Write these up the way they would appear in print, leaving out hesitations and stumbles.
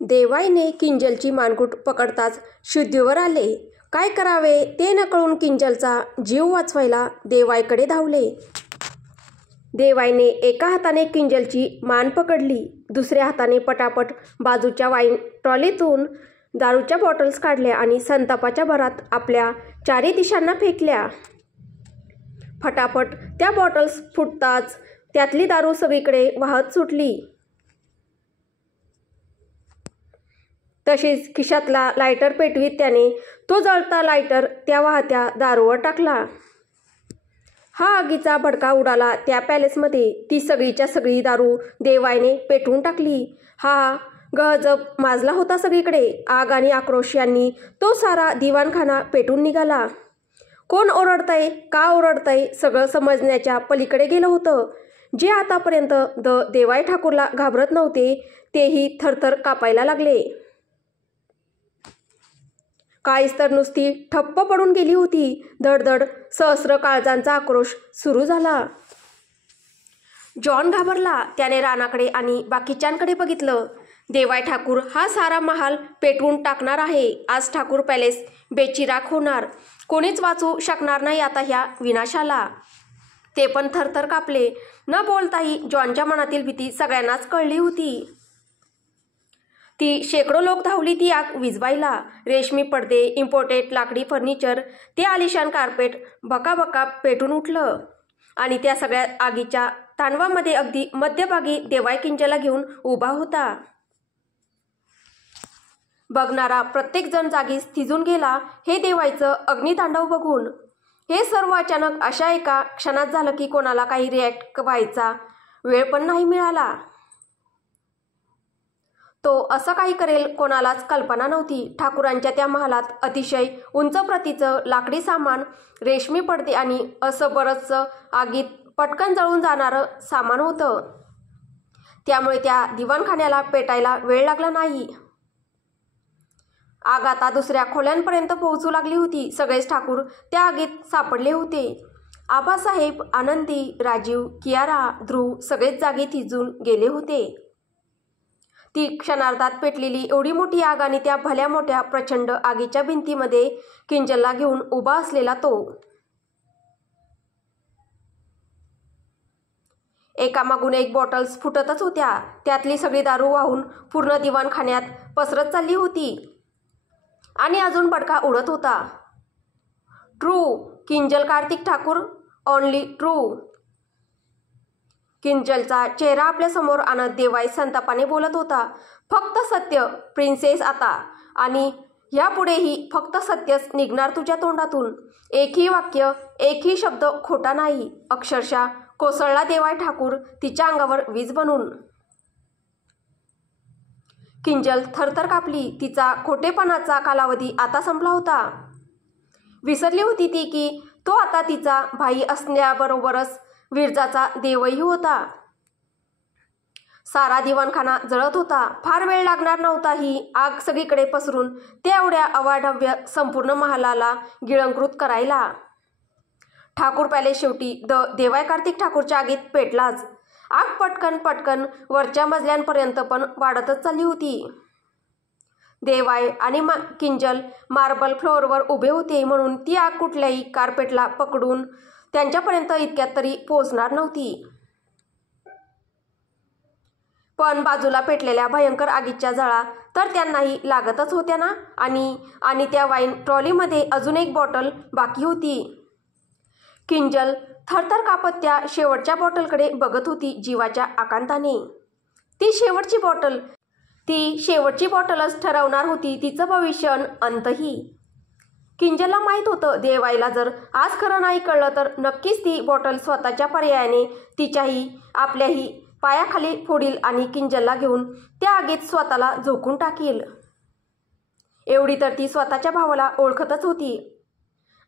देवाईने किंजलची मानगूट पकडताच शुद्धीवर आले. काय करावे ते न कळून किंजलचा जीव वाचवायला देवाईकडे धावले. देवाईने एका हाताने किंजलची मान पकडली, दुसऱ्या हाताने पटापट बाजूच्या वाईन ट्रॉलीतून दारूच्या बॉटल्स काढल्या आणि संतापाच्या भरात आपल्या चारी दिशांना फेकल्या. फटाफट त्या बॉटल्स फुटताच त्यातली दारू सगळीकडे वाहत सुटली. तशीच खिशातला लायटर पेटवीत त्याने तो जळता लायटर त्या वाहत्या दारूवर टाकला. हा आगीचा भडका उडाला त्या पॅलेसमध्ये. ती सगळीच्या सगळी दारू देवाईने पेटवून टाकली. हा गहजब माजला होता सगळीकडे. आग आणि आक्रोश यांनी तो सारा दिवाणखाना पेटून निघाला. कोण ओरडतंय, का ओरडतंय सगळं समजण्याच्या पलीकडे गेलं होतं. जे आतापर्यंत देवाई ठाकूरला घाबरत नव्हते तेही थरथर कापायला लागले. काळीच तर नुसती ठप्प पडून गेली होती. धडधड सहस्र काळजांचा आक्रोश सुरू झाला. जॉन घाबरला. त्याने राणाकडे आणि बाकीच्यांकडे बघितलं. देवाई ठाकूर हा सारा महाल पेटवून टाकणार आहे. आज ठाकूर पॅलेस बेचिराख होणार. कोणीच वाचू शकणार नाही आता ह्या विनाशाला. ते पण थरथर कापले. न बोलताही जॉनच्या मनातील भीती सगळ्यांनाच कळली होती. ती शेकडो लोक धावली ती आग विझवायला. रेशमी पडदे, इम्पोर्टेड लाकडी फर्निचर, ते आलिशान कार्पेट भकाभका पेटून उठलं. आणि त्या सगळ्या आगीच्या तांडवामध्ये अगदी मध्यभागी देवाई किंजलला घेऊन उभा होता. बघणारा प्रत्येक जण जागीच थिजून गेला हे देवाईचं अग्नितांडव बघून. हे सर्व अचानक अशा एका क्षणात झालं की कोणाला काही रिॲक्ट व्हायचा वेळ पण नाही मिळाला. तो असं काही करेल कोणालाच कल्पना नव्हती. ठाकूरांच्या त्या महालात अतिशय उंच प्रतीचं लाकडी सामान, रेशमी पडदे आणि असं बरंचसं आगीत पटकन जळून जाणारं सामान होतं. त्यामुळे त्या दिवाणखान्याला पेटायला वेळ लागला नाही. आग आता दुसऱ्या खोल्यांपर्यंत पोहोचू लागली होती. सगळेच ठाकूर त्या आगीत सापडले होते. आबासाहेब, आनंदी, राजीव, कियारा, ध्रुव सगळेच जागी थिजून गेले होते. ती क्षणार्धात पेटलेली एवढी मोठी आग आणि त्या भल्या मोठ्या प्रचंड आगीच्या भिंतीमध्ये किंजलला घेऊन उभा असलेला तो. एकामागून एक बॉटल्स फुटतच होत्या. त्यातली सगळी दारू वाहून पूर्ण दिवाणखान्यात पसरत चालली होती. आणि अजून भडका उडत होता. True Kinjal Kartik Thakur, only true. किंजलचा चेहरा आपल्या समोर आणत देवाई संतापाने बोलत होता. फक्त सत्य प्रिन्सेस आता. आणि ह्यापुढेही फक्त सत्यच निघणार तुझ्या तोंडातून. एकही वाक्य, एकही शब्द खोटा नाही. अक्षरशः कोसळला देवाई ठाकूर तिच्या अंगावर वीज बनून. किंजल थरथर कापली. तिचा खोटेपणाचा कालावधी आता संपला होता. विसरली होती ती की तो आता तिचा भाई असल्याबरोबरच विरजाचा देवही होता. सारा दिवाणखाना जळत होता. फार वेळ लागणार नव्हता ही आग सगळीकडे पसरून त्या एवढ्या अवाढव्य संपूर्ण महालाला गिळंकृत करायला. ठाकूर पॅलेस शेवटी देवाई कार्तिक ठाकूरच्या आगीत पेटलाच. आग पटकन पटकन वरच्या मजल्यांपर्यंत पण वाढतच चालली होती. देवाई आणि किंजल मार्बल फ्लोअरवर उभे होते म्हणून ती आग कुठल्याही कार्पेटला पकडून त्यांच्यापर्यंत इतक्यात तरी पोहोचणार नव्हती. पण बाजूला पेटलेल्या भयंकर आगीच्या झळा तर त्यांनाही लागतच होत्या ना. आणि त्या वाईन ट्रॉलीमध्ये अजून एक बॉटल बाकी होती. किंजल थरथर कापत त्या शेवटच्या बॉटलकडे बघत होती जीवाच्या आकांताने. ती शेवटची बॉटलच ठरवणार होती तिचं भविष्य अंतही. किंजलला माहीत होतं देवाईला जर आज खरं नाही कळलं तर नक्कीच ती बॉटल स्वतःच्या पर्यायाने तिच्याही आपल्याही पायाखाली फोडील आणि किंजलला घेऊन त्या आगीत स्वतःला झोकून टाकील. एवढी तर ती स्वतःच्या भावाला ओळखतच होती.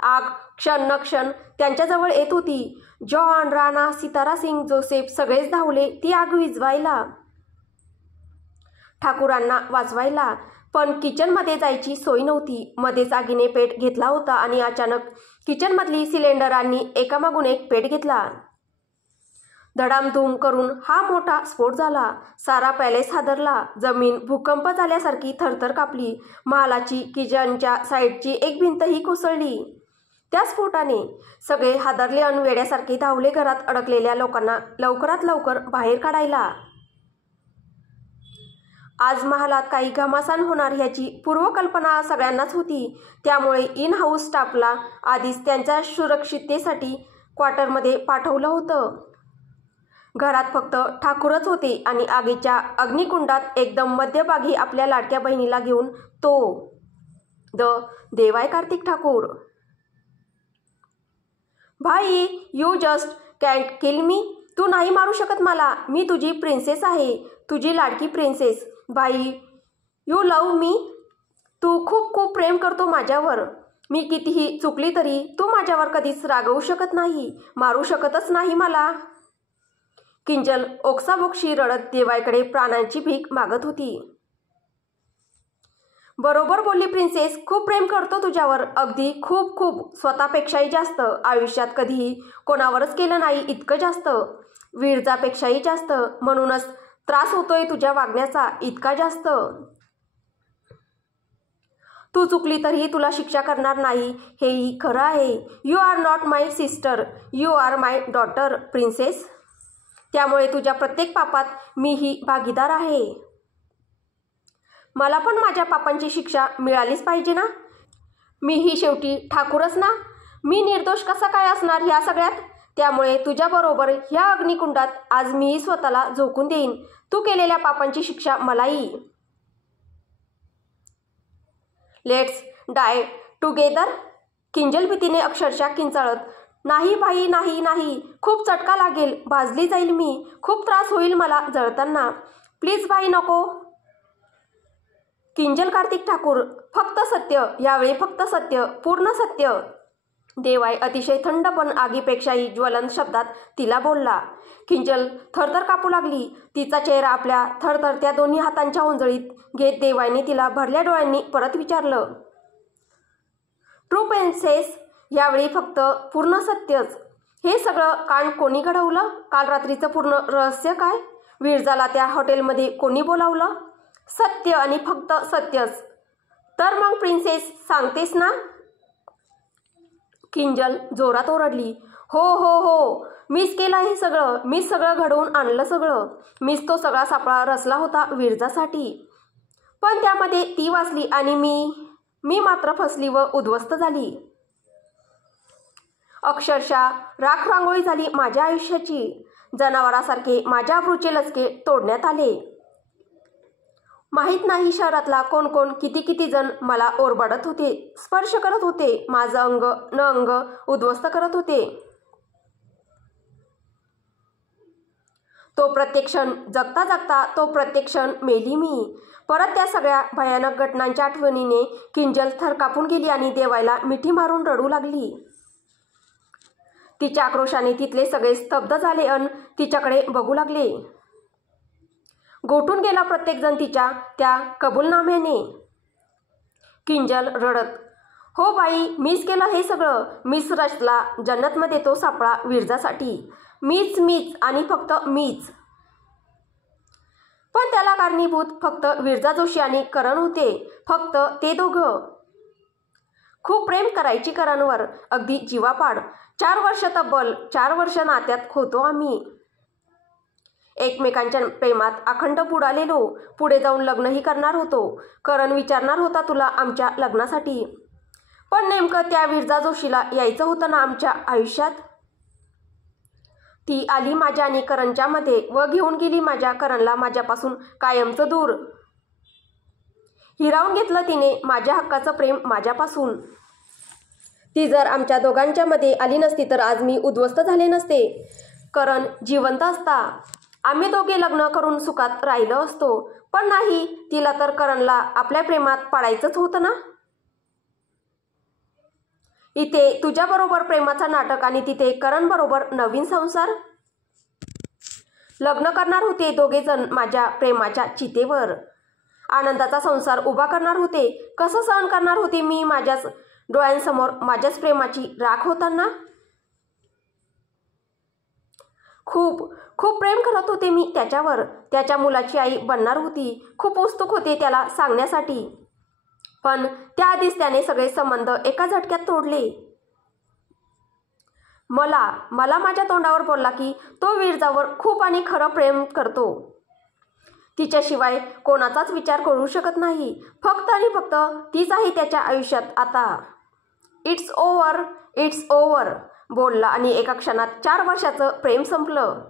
आग क्षण न क्षण त्यांच्याजवळ येत होती. जॉन, राणा, सितारा सिंग, जोसेफ सगळेच धावले ती आग विझवायला, ठाकूरांना वाचवायला. पण किचनमध्ये जायची सोय नव्हती. मध्येच आगीने पेट घेतला होता आणि अचानक किचनमधली सिलेंडरांनी एकामागून एक पेट घेतला. धडामधूम करून हा मोठा स्फोट झाला. सारा पॅलेस हादरला. जमीन भूकंप झाल्यासारखी थरथर कापली. महालाची किचनच्या साईडची एक भिंतही कोसळली. त्या स्फोटाने सगळे हादरले अन वेड्यासारखे धावले घरात अडकलेल्या लोकांना लवकरात लवकर बाहेर काढायला. आज महालात काही घमासान होणार ह्याची पूर्वकल्पना सगळ्यांनाच होती. त्यामुळे इन हाऊस स्टाफला आधीच त्यांच्या सुरक्षिततेसाठी क्वार्टरमध्ये पाठवलं होतं. घरात फक्त ठाकूरच होते आणि आगीच्या अग्निकुंडात एकदम मध्यभागी आपल्या लाडक्या बहिणीला घेऊन तो देवाय कार्तिक ठाकूर. भाई, यू जस्ट कॅन्ट किल मी. तू नाही मारू शकत मला. मी तुझी प्रिन्सेस आहे, तुझी लाडकी प्रिन्सेस. भाई, यू लव्ह मी. तू खूप खूप प्रेम करतो माझ्यावर. मी कितीही चुकली तरी तू माझ्यावर कधीच रागवू शकत नाही, मारू शकतच नाही मला. किंजल ओक्साबोक्शी रडत देवाईकडे प्राणांची भीक मागत होती. बरोबर बोलली प्रिन्सेस. खूप प्रेम करतो तुझ्यावर, अगदी खूप खूप, स्वतःपेक्षाही जास्त. आयुष्यात कधीही कोणावरच केलं नाही इतकं जास्त, विरजापेक्षाही जास्त. म्हणूनच त्रास होतोय तुझ्या वागण्याचा इतका जास्त. तू चुकली तरीही तुला शिक्षा करणार नाही, हेही खरं आहे. You are not my sister, you are my daughter princess. त्यामुळे तुझ्या प्रत्येक पापात मीही भागीदार आहे. मला पण माझ्या पापांची शिक्षा मिळालीच पाहिजे ना. मीही शेवटी ठाकूरच ना. मी निर्दोष कसा काय असणार ह्या सगळ्यात. त्यामुळे तुझ्याबरोबर ह्या अग्निकुंडात आज मीही स्वतःला झोकून देईन. तू केलेल्या पापांची शिक्षा मलाही. Let's dye together. किंजल भीतीने अक्षरशः किंचाळत, नाही भाई, नाही नाही, खूप चटका लागेल, भाजली जाईल मी, खूप त्रास होईल मला जळताना. प्लीज भाई, नको. किंजल कार्तिक ठाकूर, फक्त सत्य, यावेळी फक्त सत्य, पूर्ण सत्य. देवाय अतिशय थंड पण आगीपेक्षाही ज्वलंत शब्दात तिला बोलला. किंजल थरथर कापू लागली. तिचा चेहरा आपल्या थरथरत्या दोन्ही हातांच्या उंजळीत घेत देवायने तिला भरल्या डोळ्यांनी परत विचारलं, ट्रू प्रिन्सेस, यावेळी फक्त पूर्ण सत्यच. हे सगळं कांड कोणी घडवलं? काल रात्रीचं पूर्ण रहस्य काय? विरजाला त्या हॉटेलमध्ये कोणी बोलावलं? सत्य आणि फक्त सत्यच. तर मग प्रिन्सेस, सांगतेस ना? किंजल जोरात ओरडली, हो हो हो, मीच केलं हे सगळं, मीच सगळं घडवून आणलं सगळं. मीच तो सगळा सापळा रचला होता विरजासाठी. पण त्यामध्ये ती वाचली आणि मी मात्र फसली व उद्ध्वस्त झाली. अक्षरशः राख रांगोळी झाली माझ्या आयुष्याची. जनावरासारखे माझ्या अब्रूचे लचके तोडण्यात आले. माहीत नाही शहरातला कोण कोण किती किती जण मला ओरबाडत होते, स्पर्श करत होते, माझं अंग न अंग उद्ध्वस्त करत होते. तो प्रत्येक क्षण जगता जगता तो प्रत्येक क्षण मेली मी. परत त्या सगळ्या भयानक घटनांच्या आठवणीने किंजल थर कापून गेली आणि देवायला मिठी मारून रडू लागली. तिच्या आक्रोशाने तिथले सगळे स्तब्ध झाले अन तिच्याकडे बघू लागले. गोठून गेला प्रत्येकजण तिच्या त्या कबूलनाम्याने. किंजल रडत, हो बाई, मीच केलं हे सगळं, मीच रचला जन्नतमध्ये तो सापळा विरजासाठी. मीच आणि फक्त मीच. पण त्याला कारणीभूत फक्त विरजा जोशी आणि करण होते, फक्त ते दोघं. खूप प्रेम करायची करणवर, अगदी जीवापाड. 4 वर्ष, तब्बल 4 वर्ष नात्यात होतो आम्ही. एकमेकांच्या प्रेमात अखंड बुडालेलो. पुढे जाऊन लग्नही करणार होतो. करण विचारणार होता तुला आमच्या लग्नासाठी. पण नेमकं त्या विरजा जोशीला यायचं होतं ना आमच्या आयुष्यात. ती आली माझ्या आणि करणच्या मध्ये व घेऊन गेली माझ्या करणला माझ्यापासून कायमचं दूर. हिरावून घेतलं तिने माझ्या हक्काचं प्रेम माझ्यापासून. ती जर आमच्या दोघांच्या मध्ये आली नसती तर आज मी उद्ध्वस्त झाले नसते. करण जिवंत असता. आम्ही दोघे लग्न करून सुखात राहिलो असतो. पण नाही, तिला तर करणला आपल्या प्रेमात पाडायचंच होतं ना. इथे तुझ्याबरोबर प्रेमाचा नाटक आणि तिथे करण बरोबर नवीन संसार. लग्न करणार होते दोघे जण माझ्या प्रेमाच्या चितेवर. आनंदाचा संसार उभा करणार होते. कसं सहन करणार होते मी माझ्याच डोळ्यांसमोर माझ्याच प्रेमाची राख होताना. खूप खूप प्रेम करत होते मी त्याच्यावर. त्याच्या मुलाची आई बनणार होती. खूप उत्सुक होते त्याला सांगण्यासाठी. पण त्याआधीच त्याने सगळे संबंध एका झटक्यात तोडले. मला माझ्या तोंडावर बोलला की तो विरजावर खूप आणि खरं प्रेम करतो. तिच्याशिवाय कोणाचाच विचार करू शकत नाही. फक्त आणि फक्त तीच आहे त्याच्या आयुष्यात आता. इट्स ओव्हर, इट्स ओव्हर बोलला आणि एका क्षणात 4 वर्षाचं प्रेम संपलं.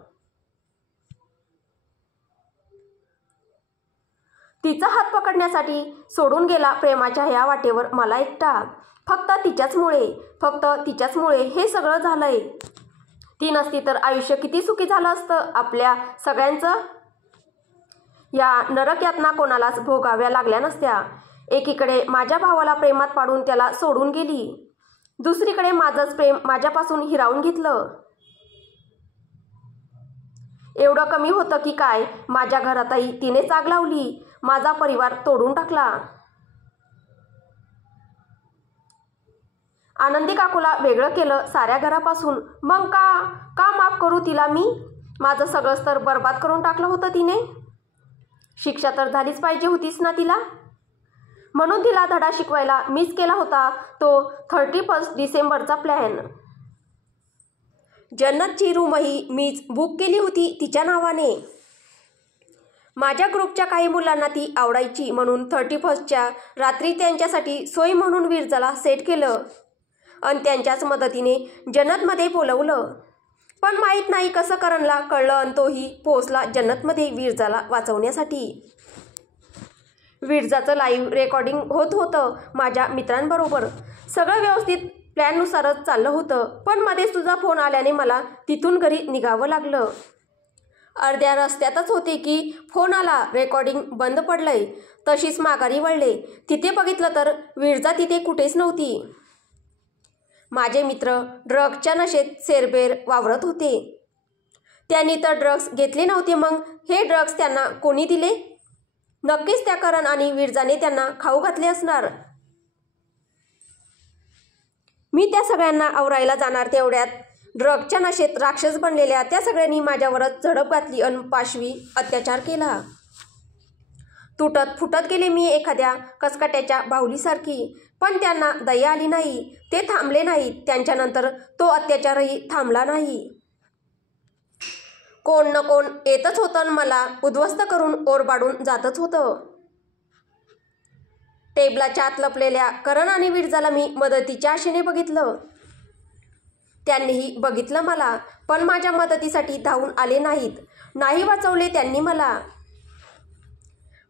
तिचा हात पकडण्यासाठी सोडून गेला प्रेमाच्या ह्या वाटेवर मला एकटा. फक्त तिच्याचमुळे हे सगळं झालंय. ती नसती तर आयुष्य किती सुखी झालं असतं आपल्या सगळ्यांचं. या नरक यातना कोणालाच भोगाव्या लागल्या नसत्या. एकीकडे माझ्या भावाला प्रेमात पाडून त्याला सोडून गेली. दुसरीकडे माझंच प्रेम माझ्यापासून हिरावून घेतलं. एवढं कमी होतं की काय, माझ्या घरातही तिनेच आग लावली. माझा परिवार तोडून टाकला. आनंदी काकूला वेगळं केलं साऱ्या घरापासून. मग का माफ करू तिला मी? माझं सगळंच तर बर्बाद करून टाकलं होतं तिने. शिक्षा तर झालीच पाहिजे होतीच ना तिला. म्हणून तिला धडा शिकवायला मीच केला होता तो 31 डिसेंबरचा प्लॅन. जन्नतची रूमही मीच बुक केली होती तिच्या नावाने. माझ्या ग्रुपच्या काही मुलांना ती आवडायची म्हणून 31च्या रात्री त्यांच्यासाठी सोय म्हणून विरजाला सेट केलं आणि त्यांच्याच मदतीने जन्नतमध्ये बोलवलं. पण माहीत नाही कसं करणला कळलं आणि तोही पोहोचला जन्नतमध्ये विरजाला वाचवण्यासाठी. विरजाचं लाईव्ह रेकॉर्डिंग होत होतं माझ्या मित्रांबरोबर. सगळं व्यवस्थित प्लॅननुसारच चाललं होतं. पण मध्येच तुझा फोन आल्याने मला तिथून घरी निघावं लागलं. अर्ध्या रस्त्यातच होते की फोन आला. रेकॉर्डिंग बंद पडलंय. तशीच माघारी वळले. तिथे बघितलं तर विरजा तिथे कुठेच नव्हती. माझे मित्र ड्रग्सच्या नशेत सेरबेर वावरत होते. त्यांनी तर ड्रग्स घेतले नव्हते. मग हे ड्रग्स त्यांना कोणी दिले? नक्कीच त्या करण आणि विरजाने त्यांना खाऊ घातले असणार. मी त्या सगळ्यांना आवरायला जाणार तेवढ्यात ड्रग्सच्या नशेत राक्षस बनलेल्या त्या सगळ्यांनी माझ्यावरच झडप घातली आणि पाशवी अत्याचार केला. तुटत फुटत गेले मी एखाद्या कसकट्याच्या बाहुलीसारखी. पण त्यांना दया आली नाही. ते थांबले नाहीत. त्यांच्यानंतर तो अत्याचारही थांबला नाही. कोण न कोण येतच होतं आणि मला उद्ध्वस्त करून ओरबाडून जातच होतं. टेबलाच्या आत लपलेल्या करण आणि विरजाला मी मदतीच्या आशेने बघितलं. त्यांनीही बघितलं मला. पण माझ्या मदतीसाठी धावून आले नाहीत. नाही वाचवले त्यांनी मला.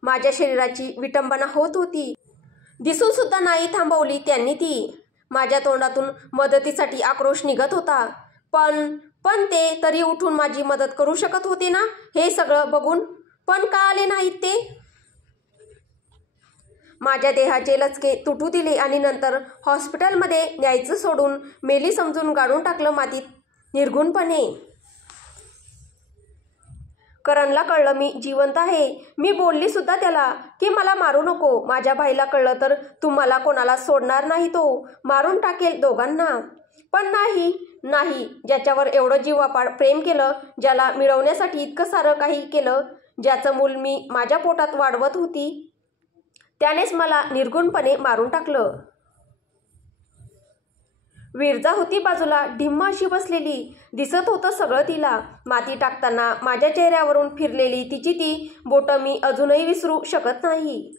माझ्या शरीराची विटंबना होत होती. दिसून सुद्धा नाही थांबवली त्यांनी ती. माझ्या तोंडातून मदतीसाठी आक्रोश निघत होता. पण ते तरी उठून माझी मदत करू शकत होते ना हे सगळं बघून. पण का आले नाहीत ते? माझ्या देहाचे लचके तुटू दिले आणि नंतर हॉस्पिटलमध्ये न्यायचं सोडून मेली समजून गाडून टाकलं मातीत निर्घुणपणे. करणला कळलं मी जिवंत आहे. मी बोलली सुद्धा त्याला की मला मारू नको. माझ्या भाईला कळलं तर तुम्हाला कोणाला सोडणार नाही. तो मारून टाकेल दोघांना. पण नाही, ज्याच्यावर एवढं जीवापाड प्रेम केलं, ज्याला मिळवण्यासाठी इतकं सारं काही केलं, ज्याचं मूल मी माझ्या पोटात वाढवत होती, त्यानेच मला निर्घुणपणे मारून टाकलं. विरजा होती बाजूला ढिम्म अशी बसलेली. दिसत होतं सगळं तिला. माती टाकताना माझ्या चेहऱ्यावरून फिरलेली तिची ती बोटं मी अजूनही विसरू शकत नाही.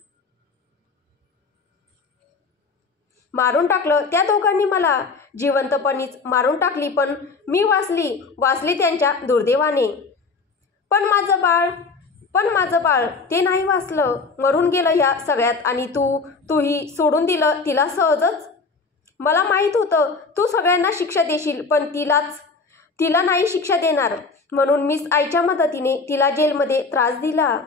मारून टाकलं त्या दोघांनी मला. जिवंतपणीच मारून टाकली. पण मी वाचली त्यांच्या दुर्दैवाने. पण माझं बाळ ते नाही वाचलं. मरून गेलं ह्या सगळ्यात. आणि तूही सोडून दिलं तिला सहजच. मला माहीत होतं तू सगळ्यांना शिक्षा देशील पण तिला नाही शिक्षा देणार. म्हणून मीच आईच्या मदतीने तिला जेलमध्ये त्रास दिला.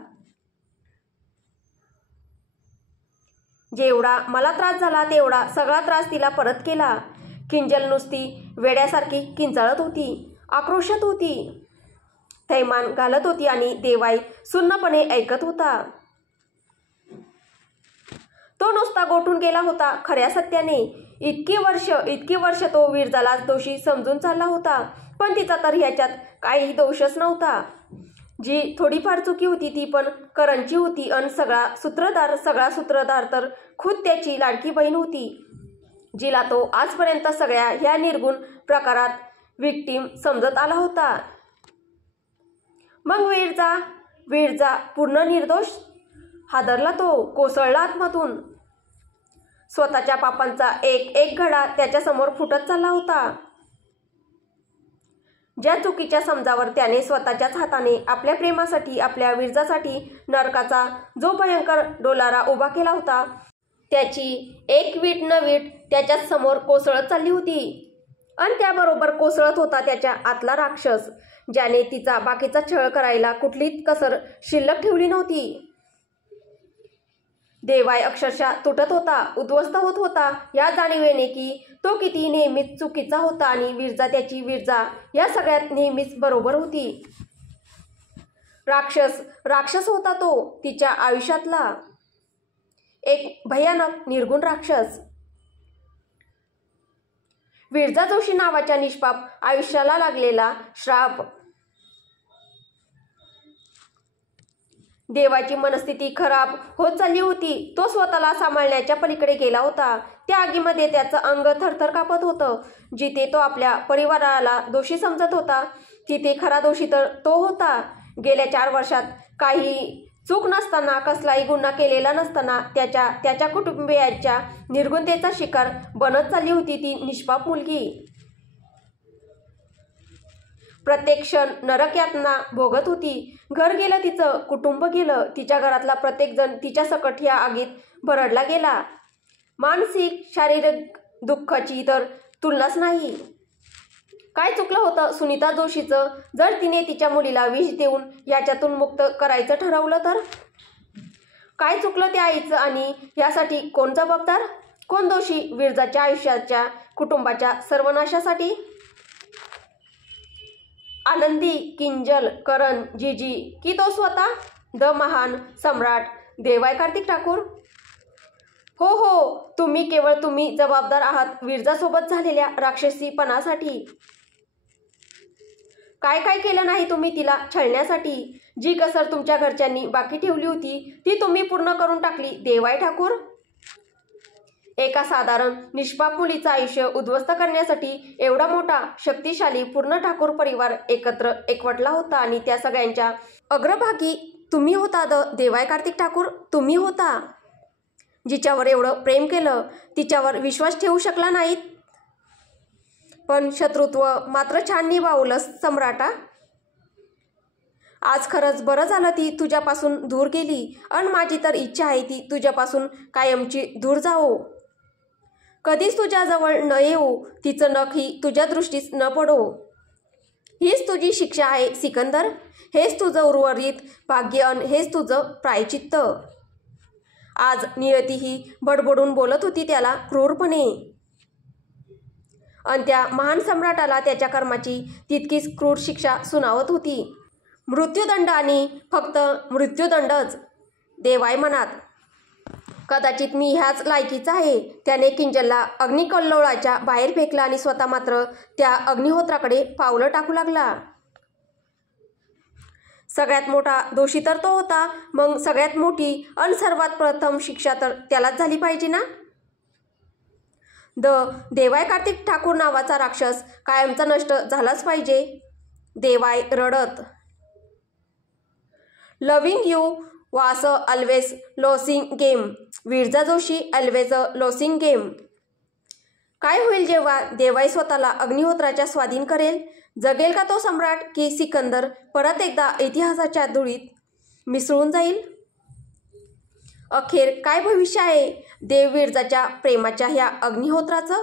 जेवढा मला त्रास झाला तेवढा सगळा त्रास तिला परत केला. किंजल नुसती वेड्यासारखी किंचाळत होती. आक्रोशात होती. थैमान घालत होती आणि देवाई सुन्नपणे ऐकत होता. तो नुसता गोठून गेला होता खऱ्या सत्याने. इतकी वर्ष तो विरजाला दोषी समजून चालला होता, पण तिचा तर ह्याच्यात काही दोषच नव्हता. जी थोडीफार चुकी होती ती पण करणची होती, आणि सगळा सूत्रधार तर खुद त्याची लाडकी बहीण होती, जिला तो आजपर्यंत सगळ्या ह्या निर्गुण प्रकारात विक्टीम समजत आला होता. मग विरजा पूर्ण निर्दोष हादरला, तो कोसळला आतमधून. स्वतःच्या पापांचा एक घडा त्याच्यासमोर फुटत चालला होता. ज्या चुकीच्या समजावर त्याने स्वतःच्याच हाताने आपल्या प्रेमासाठी, आपल्या विरजासाठी नरकाचा जो भयंकर डोलारा उभा केला होता, त्याची एक वीट न वीट त्याच्याच समोर कोसळत चालली होती. आणि त्याबरोबर कोसळत होता त्याच्या आतला राक्षस, ज्याने तिचा बाकीचा छळ करायला कुठलीच कसर शिल्लक ठेवली नव्हती. देवाय अक्षरशः तुटत होता, उद्ध्वस्त होत होता या जाणीवेने की तो किती नेहमीच चुकीचा होता आणि विरजा या सगळ्यात नेहमीच बरोबर होती. राक्षस होता तो, तिच्या आयुष्यातला एक भयानक निर्गुण राक्षस. विरजा जोशी नावाच्या निष्पाप आयुष्याला लागलेला श्राप. देवाची मनस्थिती खराब होत चालली होती. तो स्वतःला सांभाळण्याच्या पलीकडे गेला होता. त्या आगीमध्ये त्याचं अंग थरथर कापत होतं. जिथे तो आपल्या परिवाराला दोषी समजत होता, तिथे खरा दोषी तर तो होता. गेल्या 4 वर्षात काही चूक नसताना, कसलाही गुन्हा केलेला नसताना त्याच्या कुटुंबियांच्या निर्गुणतेचा शिकार बनत चालली होती ती निष्पाप मुलगी. प्रत्येक क्षण नरक यातना भोगत होती. घर गेलं तिचं, कुटुंब गेलं, तिच्या घरातला प्रत्येक जण तिच्या सकट ह्या आगीत भरडला गेला. मानसिक शारीरिक दुःखाची तर तुलनाच नाही. काय चुकलं होतं सुनीता जोशीचं? जर तिने तिच्या मुलीला विष देऊन याच्यातून मुक्त करायचं ठरवलं तर? काय चुकलं त्या आईचं, आणि यासाठी कोण जबाबदार? कोण दोषी विरजाच्या आयुष्याच्या, कुटुंबाच्या सर्वनाशासाठी? आनंदी, किंजल, करण, जीजी, की तो स्वतः द महान सम्राट देवाय कार्तिक ठाकूर? हो, केवळ तुम्ही जबाबदार आहात विरजासोबत झालेल्या राक्षसीपणासाठी. काय केलं नाही तुम्ही तिला छळण्यासाठी? जी कसर तुमच्या घरच्यांनी बाकी ठेवली होती ती तुम्ही पूर्ण करून टाकली देवाय ठाकूर. एका साधारण निष्पाप मुलीचं आयुष्य उद्ध्वस्त करण्यासाठी एवढा मोठा शक्तिशाली पूर्ण ठाकूर परिवार एकवटला होता, आणि त्या सगळ्यांच्या अग्रभागी तुम्ही होता देवाय कार्तिक ठाकूर. तुम्ही होता. जिच्यावर एवढं प्रेम केलं, तिच्यावर विश्वास ठेवू शकला नाहीत, पण शत्रुत्व मात्र छान निभावलंस सम्राटा. आज खरंच बरं झालं ती तुझ्यापासून दूर गेली, आणि माझी तर इच्छा आहे ती तुझ्यापासून कायमची दूर जावो, कधीच तुझ्याजवळ न येऊ, तिचं नखही तुझ्या दृष्टीस न पडो. हीच तुझी शिक्षा आहे सिकंदर. हेच तुझं उर्वरित भाग्य, आणि हेच तुझं प्रायचित्त. आज नियतीही बडबडून बोलत होती त्याला क्रूरपणे, आणि त्या महान सम्राटाला त्याच्या कर्माची तितकीच क्रूर शिक्षा सुनावत होती. मृत्यूदंड, आणि फक्त मृत्यूदंडच. देवाय मनात, कदाचित मी ह्याच लायकीचा आहे. त्याने किंजलला अग्निकल्लोळाच्या बाहेर फेकला, आणि स्वतः मात्र त्या अग्निहोत्राकडे पावलं टाकू लागला. सगळ्यात मोठा दोषी तर तो होता. मग सगळ्यात मोठी आणि सर्वात प्रथम शिक्षा तर त्यालाच झाली पाहिजे ना. देवाय कार्तिक ठाकूर नावाचा राक्षस कायमचा नष्ट झालाच पाहिजे. देवाय रडत. लव्हिंग यू वास always losing game. Viraja Joshi always losing game. काय होईल जेव्हा देवाई स्वतःला अग्निहोत्राच्या स्वाधीन करेल? जगेल का तो सम्राट, की सिकंदर परत एकदा इतिहासाच्या धुळीत मिसळून जाईल? अखेर काय भविष्य आहे देव विरजाच्या प्रेमाच्या ह्या अग्निहोत्राचं?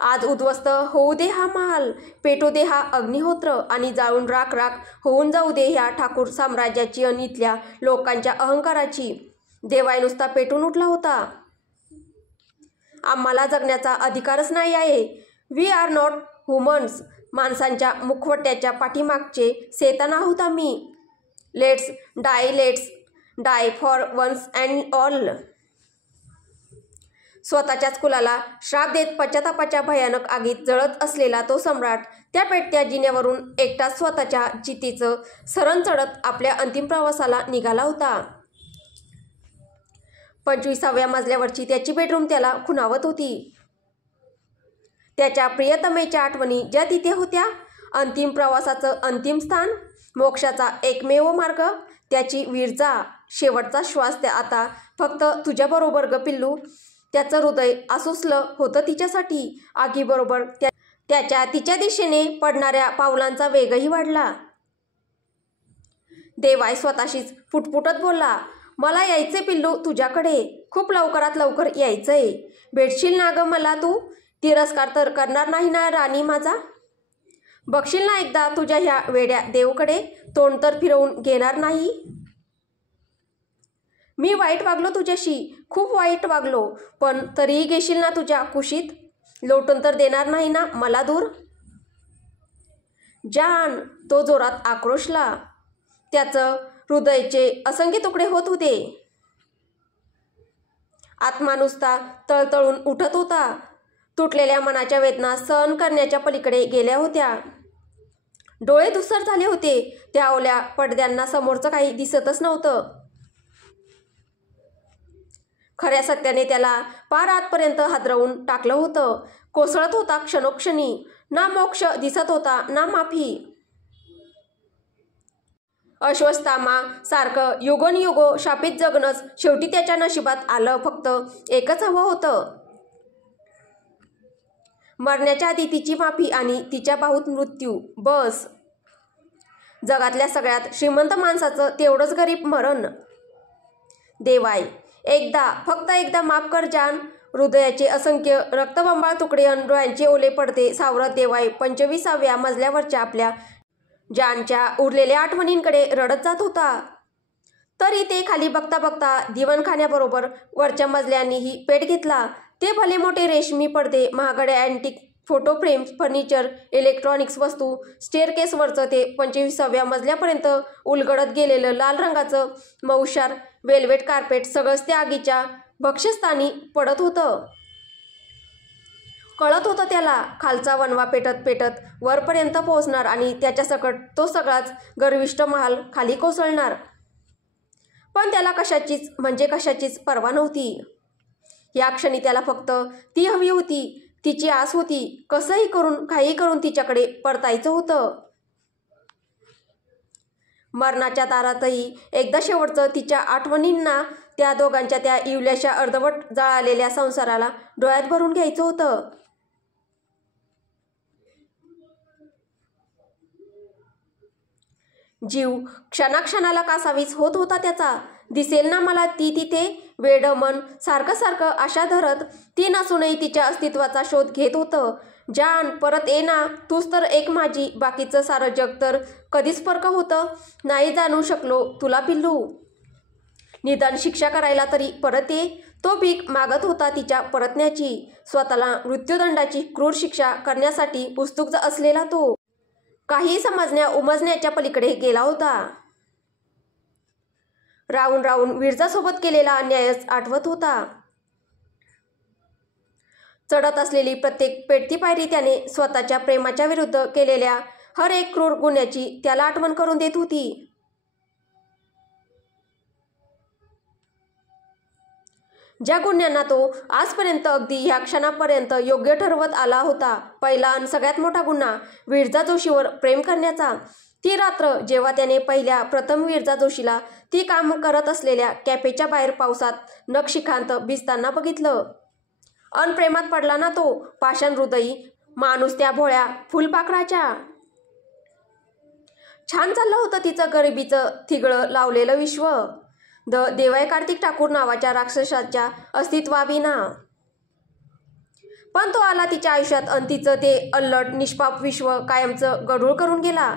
आज उद्ध्वस्त होऊ दे हा महाल, पेटू दे हा अग्निहोत्र, आणि जाळून राख होऊन जाऊ दे ह्या ठाकूर साम्राज्याची आणि इथल्या लोकांच्या अहंकाराची. देवाय नुसता पेटून उठला होता. आम्हाला जगण्याचा अधिकारच नाही आहे. We are not humans. माणसांच्या मुखवट्याच्या पाठीमागचे सैतान आहोत आम्ही. Let's die for once and all. स्वतःच्याच कुलाला श्राप देत पश्चातापाच्या भयानक आगीत जळत असलेला तो सम्राट त्या पेटत्या जिन्यावरून एकटाच स्वतःच्या चितेचं सरण चढत आपल्या अंतिम प्रवासाला निघाला होता. 25व्या मजल्यावरची त्याची बेडरूम त्याला खुणावत होती. त्याच्या प्रियतमेच्या आठवणी ज्या तिथे होत्या, अंतिम प्रवासाचं अंतिम स्थान, मोक्षाचा एकमेव मार्ग, त्याची विरजा, शेवटचा श्वास त्या आता फक्त तुझ्याबरोबर ग पिल्लू. त्याचं हृदय आसुसलं होतं तिच्यासाठी. आगीबरोबर त्याच्या तिच्या दिशेने पडणाऱ्या पावलांचा वेगही वाढला. देवाय स्वतःशीच फुटफुटत बोलला, मला यायचे पिल्लू तुझ्याकडे, खूप लवकरात लवकर यायचंय. भेटशील ना ग मला तू? तिरस्कार तर करणार नाही ना राणी माझा? बघशील ना एकदा तुझ्या ह्या वेड्या देवकडे? तोंड तर फिरवून घेणार नाही? मी वाईट वागलो तुझ्याशी, खूप वाईट वागलो, पण तरीही घेशील ना तुझ्या कुशीत? लोटून तर देणार नाही ना मला दूर? जान, तो जोरात आक्रोशला. त्याचं हृदयाचे असंख्य तुकडे होत होते. आत्मा नुसता तळतळून उठत होता. तुटलेल्या मनाच्या वेदना सहन करण्याच्या पलीकडे गेल्या होत्या. डोळे धुसर झाले होते. त्या ओल्या पडद्यांना समोरचं काही दिसतच नव्हतं. खऱ्या सत्याने त्याला पार आतपर्यंत हादरवून टाकलं होतं. कोसळत होता क्षणोक्षणी. ना मोक्ष दिसत होता, ना माफी. अश्वत्थामा सारखं युगोनयुगो शापित जगणंच शेवटी त्याच्या नशिबात आलं. फक्त एकच हवं होतं, मरण्याच्या आधी तिची माफी आणि तिच्या बाहुत मृत्यू. बस. जगातल्या सगळ्यात श्रीमंत माणसाचं तेवढंच गरीब मरण. देवाय, एकदा, फक्त एकदा माफ कर जान. हृदयाचे असंख्य रक्तबंबाळ तुकडे अन डोळ्यांचे ओले पडते सावरत देवाय 25व्या मजल्यावरच्या आपल्या जानच्या उरलेल्या आठवणींकडे रडत जात होता. तरी ते खाली बघता बघता दिवाणखान्याबरोबर वरच्या मजल्यांनीही पेट घेतला. ते भले मोठे रेशमी पडदे, महागड्या antique photo frames, furniture, electronics वस्तू, स्टेअरकेसवरचं ते 25व्या मजल्यापर्यंत उलगडत गेलेलं लाल रंगाचं मऊशार वेल्वेट कार्पेट, सगळंच त्या आगीच्या भक्ष्यस्थानी पडत होतं. कळत होतं त्याला, खालचा वणवा पेटत पेटत वरपर्यंत पोहोचणार आणि त्याच्यासकट तो सगळाच गर्विष्ठ महाल खाली कोसळणार. पण त्याला कशाचीच म्हणजे कशाचीच पर्वा नव्हती. या क्षणी त्याला फक्त ती हवी होती, तिची आस होती. कसंही करून, काही करून तिच्याकडे परतायचं होतं. मरणाच्या दारातही एकदा शेवटचं तिच्या आठवणींना, त्या दोघांच्या त्या इवल्याशा अर्धवट जळालेल्या संसाराला डोळ्यात भरून घ्यायचं होतं. जीव क्षणाक्षणाला कासावीस होत होता त्याचा. दिसेल ना मला ती तिथे? वेडं मन सारखं सारखं आशा धरत ती नसूनही तिच्या अस्तित्वाचा शोध घेत होतं. जान, परत ये ना, तूच तर एक माझी. बाकीचं सारं जग तर कधीच परक होतं. नाही जाणू शकलो तुला पिल्लू. निदान शिक्षा करायला तरी परत ये. तो भीक मागत होता तिच्या परतण्याची. स्वतःला मृत्यूदंडाची क्रूर शिक्षा करण्यासाठी उत्सुक असलेला तो काही समजण्या उमजण्याच्या पलीकडे गेला होता. राहून राहून विरजासोबत केलेला अन्यायच आठवत होता. चढत असलेली प्रत्येक पेटती पायरी त्याने स्वतःच्या प्रेमाच्या विरुद्ध केलेल्या हर एक क्रूर गुन्ह्याची त्याला आठवण करून देत होती. ज्या गुन्ह्यांना तो आजपर्यंत, अगदी ह्या क्षणापर्यंत योग्य ठरवत आला होता. पहिला आणि सगळ्यात मोठा गुन्हा विरजा जोशीवर प्रेम करण्याचा. ती रात्र जेव्हा त्याने प्रथम विरजा जोशीला ती काम करत असलेल्या कॅफेच्या बाहेर पावसात नखशिखांत भिजताना बघितलं. अनप्रेमात पडला ना तो पाषाण हृदयी माणूस त्या भोळ्या फुलपाखराच्या. छान चाललं होतं तिचं गरिबीचं थिगळं लावलेलं विश्व. देवाय कार्तिक ठाकूर नावाच्या राक्षसाच्या अस्तित्वाविना. पण तो आला तिच्या आयुष्यात आणि तिचं ते अल्लड निष्पाप विश्व कायमचं गढूळ करून गेला.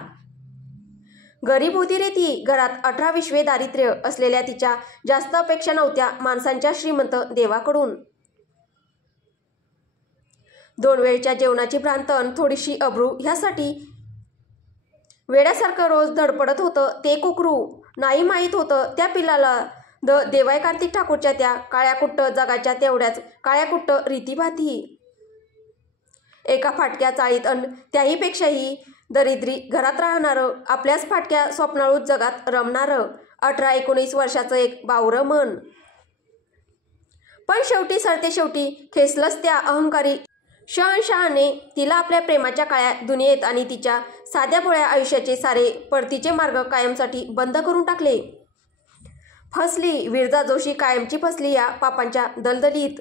गरीब होती रे ती. घरात 18 विश्वे दारिद्र्य असलेल्या तिच्या जास्त अपेक्षा नव्हत्या माणसांच्या श्रीमंत देवाकडून. 2 वेळच्या जेवणाची भ्रांत अन थोडीशी अब्रू ह्यासाठी वेड्यासारखं रोज धडपडत होतं ते कोकरू. नाही माहीत होतं त्या पिल्लाला देवाई कार्तिक ठाकूरच्या त्या काळ्याकुट्ट जगाच्या तेवढ्याच काळ्याकुट्ट रीतीभाती. एका फाटक्या चाळीत अन त्याहीपेक्षाही दरिद्री घरात राहणारं, आपल्याच फाटक्या स्वप्नाळू जगात रमणारं 18-19 वर्षाचं एक बावरं मन. पण शेवटी सरतेशेवटी खेचलंच त्या अहंकारी शहंशहाने तिला आपल्या प्रेमाच्या काळ्या दुनियेत आणि तिच्या साध्या भोळ्या आयुष्याचे सारे परतीचे मार्ग कायमसाठी बंद करून टाकले. फसली विरजा जोशी, कायमची फसली या पापांच्या दलदलीत.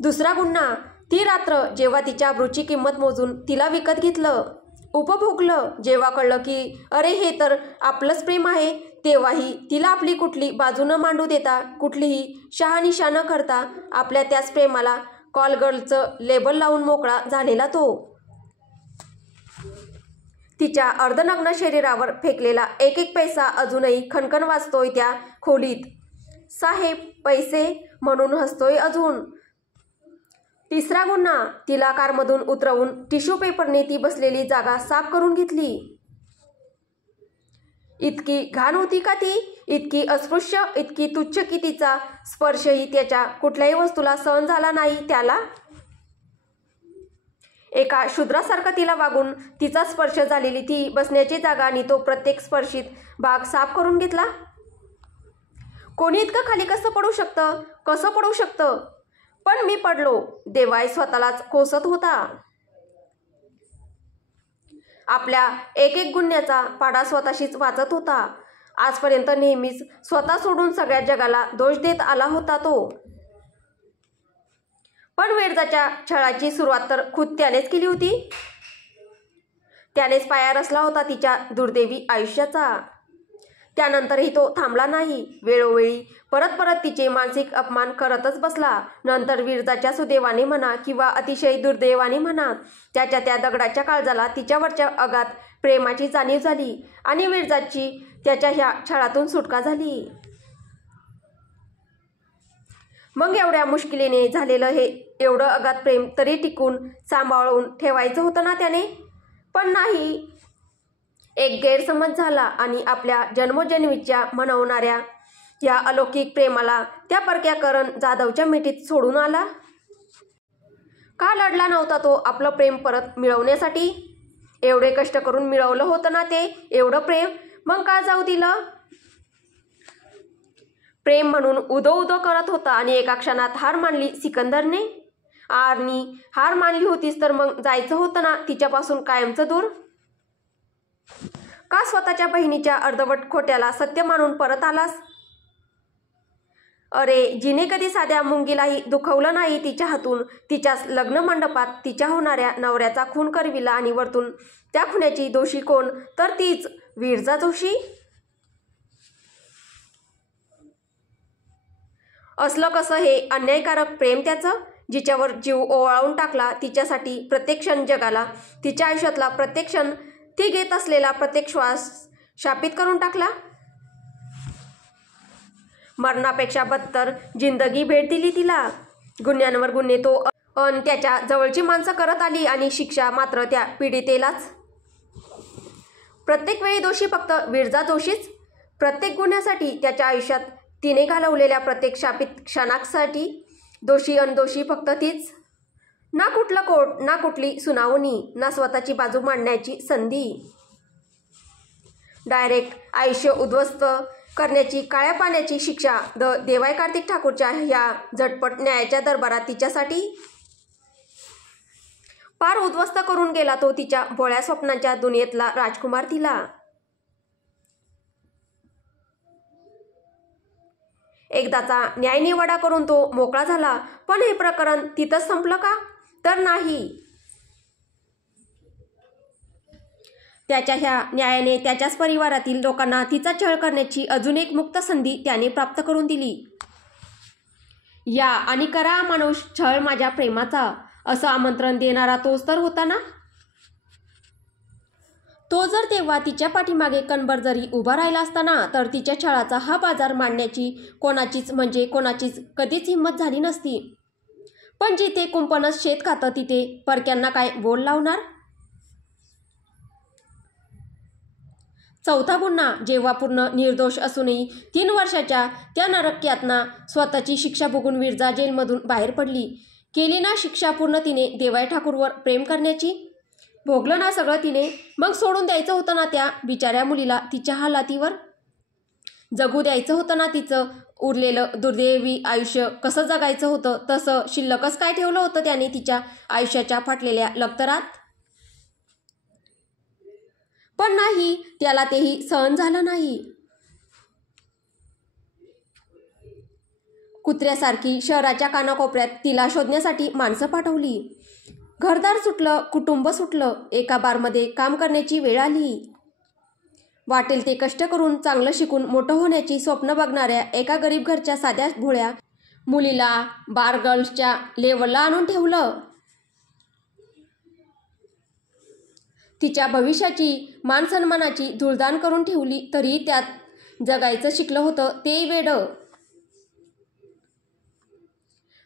दुसरा गुन्हा, ती रात्र जेव्हा तिच्या अब्रूची किंमत मोजून तिला विकत घेतलं, उपभोगलं. जेव्हा कळलं की अरे हे तर आपलंच प्रेम आहे, तेव्हाही तिला आपली कुठली बाजू न मांडू देता, कुठलीही शहानिशा न करता आपल्या त्याच प्रेमाला कॉलगर्लचं लेबल लावून मोकळा झालेला तो. तिच्या अर्धनग्न शरीरावर फेकलेला एक एक पैसा अजूनही खणखण वाजतोय त्या खोलीत. साहेब पैसे म्हणून हसतोय अजून. तिसरा गुन्हा, तिला कारमधून उतरवून टिश्यू पेपरने ती बसलेली जागा साफ करून घेतली. इतकी घाण होती का ती? इतकी अस्पृश्य, इतकी तुच्छ की तिचा स्पर्शही त्याच्या कुठल्याही वस्तूला सहन झाला नाही त्याला. एका शूद्रासारखं तिला वागून तिचा स्पर्श झालेली ती बसण्याची जागा आणि तो प्रत्येक स्पर्शित भाग साफ करून घेतला. कोणी इतकं खाली कसं पडू शकतं? कसं पडू शकतं? पण मी पडलो. देवाई स्वतःलाच कोसत होता. आपल्या एक एक गुन्ह्याचा पाढा स्वतःशीच वाचत होता. आजपर्यंत नेहमीच स्वतः सोडून सगळ्या जगाला दोष देत आला होता तो. पण विरजाच्या छळाची सुरुवात तर खुद्द त्यानेच केली होती. त्यानेच पाया रचला होता तिच्या दुर्दैवी आयुष्याचा. त्यानंतरही तो थांबला नाही. वेळोवेळी परत परत तिचे मानसिक अपमान करतच बसला. नंतर विरजाच्या सुदैवाने म्हणा किंवा अतिशय दुर्दैवाने म्हणा, त्याच्या त्या दगडाच्या काळजाला तिच्यावरच्या अगाध प्रेमाची जाणीव झाली आणि विरजाची त्याच्या ह्या छळातून सुटका झाली. मग एवढ्या मुश्किलीने झालेलं हे एवढं अगाध प्रेम तरी टिकून सांभाळून ठेवायचं होतं ना त्याने. पण नाही. एक गैरसमज झाला आणि आपल्या जन्मोजन्मीच्या म्हणवणाऱ्या या अलौकिक प्रेमाला त्या परक्या करण जाधवच्या मिठीत सोडून आला. का लढला नव्हता तो आपलं प्रेम परत मिळवण्यासाठी? एवढे कष्ट करून मिळवलं होतं ना ते एवढं प्रेम, मग का जाऊ दिलं? प्रेम म्हणून उदो उदो करत होता आणि एका क्षणात हार मानली सिकंदरने. आणि हार मानली होतीस तर मग जायचं होतं ना तिच्यापासून कायमचं दूर. का स्वतःच्या बहिणीच्या अर्धवट खोट्याला सत्य मानून परत आलास? अरे जिने कधी साध्या मुंगीलाही दुखवलं नाही तिच्या हातून, तिच्याच लग्न मंडपात तिच्या होणाऱ्या नवऱ्याचा खून करविला आणि वरतून त्या खुन्याची दोषी कोण? तर तीच विरजा जोशी. असलं कसं हे अन्यायकारक प्रेम त्याचं, जिच्यावर जीव ओवाळून टाकला, तिच्यासाठी प्रत्येक क्षण जगाला, तिच्या आयुष्यातला प्रत्येक क्षण, ती घेत असलेला प्रत्येक श्वास शापित करून टाकला. मरणापेक्षा बदतर जिंदगी भेट दिली तिला. गुन्ह्यांवर गुन्हे तो अन त्याच्या जवळची माणसं करत आली आणि शिक्षा मात्र त्या पीडितेलाच. प्रत्येक वेळी दोषी फक्त विरजा जोशीच. प्रत्येक गुन्ह्यासाठी त्याच्या आयुष्यात तिने घालवलेल्या प्रत्येक शापित क्षणासाठी दोषी अनदोषी फक्त तीच. ना कुठलं कोर्ट, ना कुठली सुनावणी, ना स्वतःची बाजू मांडण्याची संधी. डायरेक्ट आयुष्य उद्ध्वस्त करण्याची काळ्या पाण्याची शिक्षा देवाई कार्तिक ठाकूरच्या ह्या झटपट न्यायाच्या दरबारात तिच्यासाठी. पार उद्ध्वस्त करून गेला तो तिच्या भोळ्या स्वप्नांच्या दुनियेतला राजकुमार तिला. एकदाचा न्यायनिवाडा करून तो मोकळा झाला. पण हे प्रकरण तिथंच संपलं का? तर नाही. त्याच्या ह्या न्यायाने त्याच्याच परिवारातील लोकांना तिचा छळ करण्याची अजून एक मुक्त संधी त्याने प्राप्त करून दिली. या आणि करा माणूस छळ माझ्या प्रेमाचा, असं आमंत्रण देणारा तोच तर होता ना. तो जर तेव्हा तिच्या पाठीमागे कणभर जरी उभा राहिला असताना तर तिच्या छळाचा हा बाजार मांडण्याची कोणाचीच म्हणजे कोणाचीच कधीच हिंमत झाली नसती. पण जिथे कुंपणच शेत खातं तिथे परक्यांना काय बोल लावणार? चौथा गुन्हा जेव्हा पूर्ण निर्दोष असूनही 3 वर्षाच्या त्या नरक्यातना स्वतःची शिक्षा भोगून विरजा जेलमधून बाहेर पडली. केली ना शिक्षा पूर्ण तिने देवाई ठाकूरवर प्रेम करण्याची? भोगलं ना सगळं तिने? मग सोडून द्यायचं होतं ना त्या बिचाऱ्या मुलीला तिच्या हालातीवर? जगू द्यायचं होतं ना तिचं उरलेलं दुर्दैवी आयुष्य? कसं जगायचं होतं तसं शिल्लकच काय ठेवलं होतं त्याने तिच्या आयुष्याच्या फाटलेल्या लक्तरात? पण नाही, त्याला तेही सहन झालं नाही. कुत्र्यासारखी शहराच्या कानाकोपऱ्यात तिला शोधण्यासाठी माणसं पाठवली. घरदार सुटलं, कुटुंब सुटलं. एका बारमध्ये काम करण्याची वेळ आली. वाटेल ते कष्ट करून चांगलं शिकून मोठं होण्याची स्वप्न बघणाऱ्या एका गरीब घरच्या साध्या भोळ्या मुलीला बार गर्ल्सच्या लेवलला आणून ठेवलं. तिच्या भविष्याची मानसन्मानाची धूळदाण करून ठेवली. तरीही त्यात जगायचं शिकलं होतं तेही वेडं.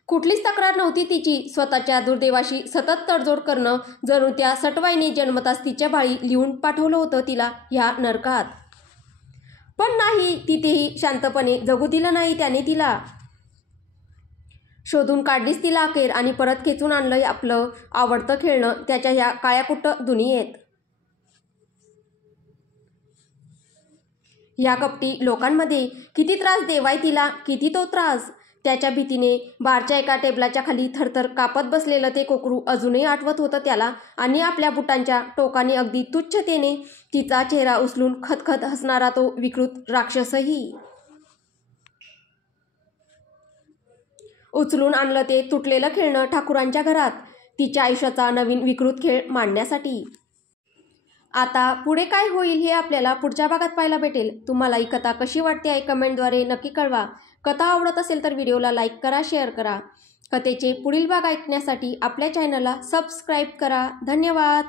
कुठलीच तक्रार नव्हती तिची. स्वतःच्या दुर्दैवाशी सतत तडजोड करणं जणू त्या सटवाईने जन्मताच तिच्या बाळी लिहून पाठवलं होतं तिला ह्या नरकात. पण नाही, तिथेही शांतपणे जगू दिलं नाही त्याने तिला. शोधून काढलीच तिला अखेर आणि परत खेचून आणलंय आपलं आवडतं खेळणं त्याच्या ह्या काळ्याकुट्ट दुनियेत. ह्या कपटी लोकांमध्ये किती त्रास देवाय तिला, किती तो त्रास. त्याच्या भीतीने बारच्या एका टेबलाच्या खाली थरथर कापत बसलेलं ते कोकरू अजूनही आठवत होतं त्याला. आणि आपल्या बुटांच्या टोकाने अगदी तुच्छतेने तिचा चेहरा उचलून खतखत हसणारा तो विकृत राक्षसही. उचलून आणलं ते तुटलेलं खेळणं ठाकूरांच्या घरात तिच्या आयुष्याचा नवीन विकृत खेळ मांडण्यासाठी. आता पुढे काय होईल हे आपल्याला पुढच्या भागात पाहायला भेटेल. तुम्हाला ही कथा कशी वाटते आहे कमेंटद्वारे नक्की कळवा. कथा आवडत असेल तर व्हिडिओला लाईक करा, शेअर करा. कथेचे पुढील भाग ऐकण्यासाठी आपल्या चॅनलला सबस्क्राईब करा. धन्यवाद.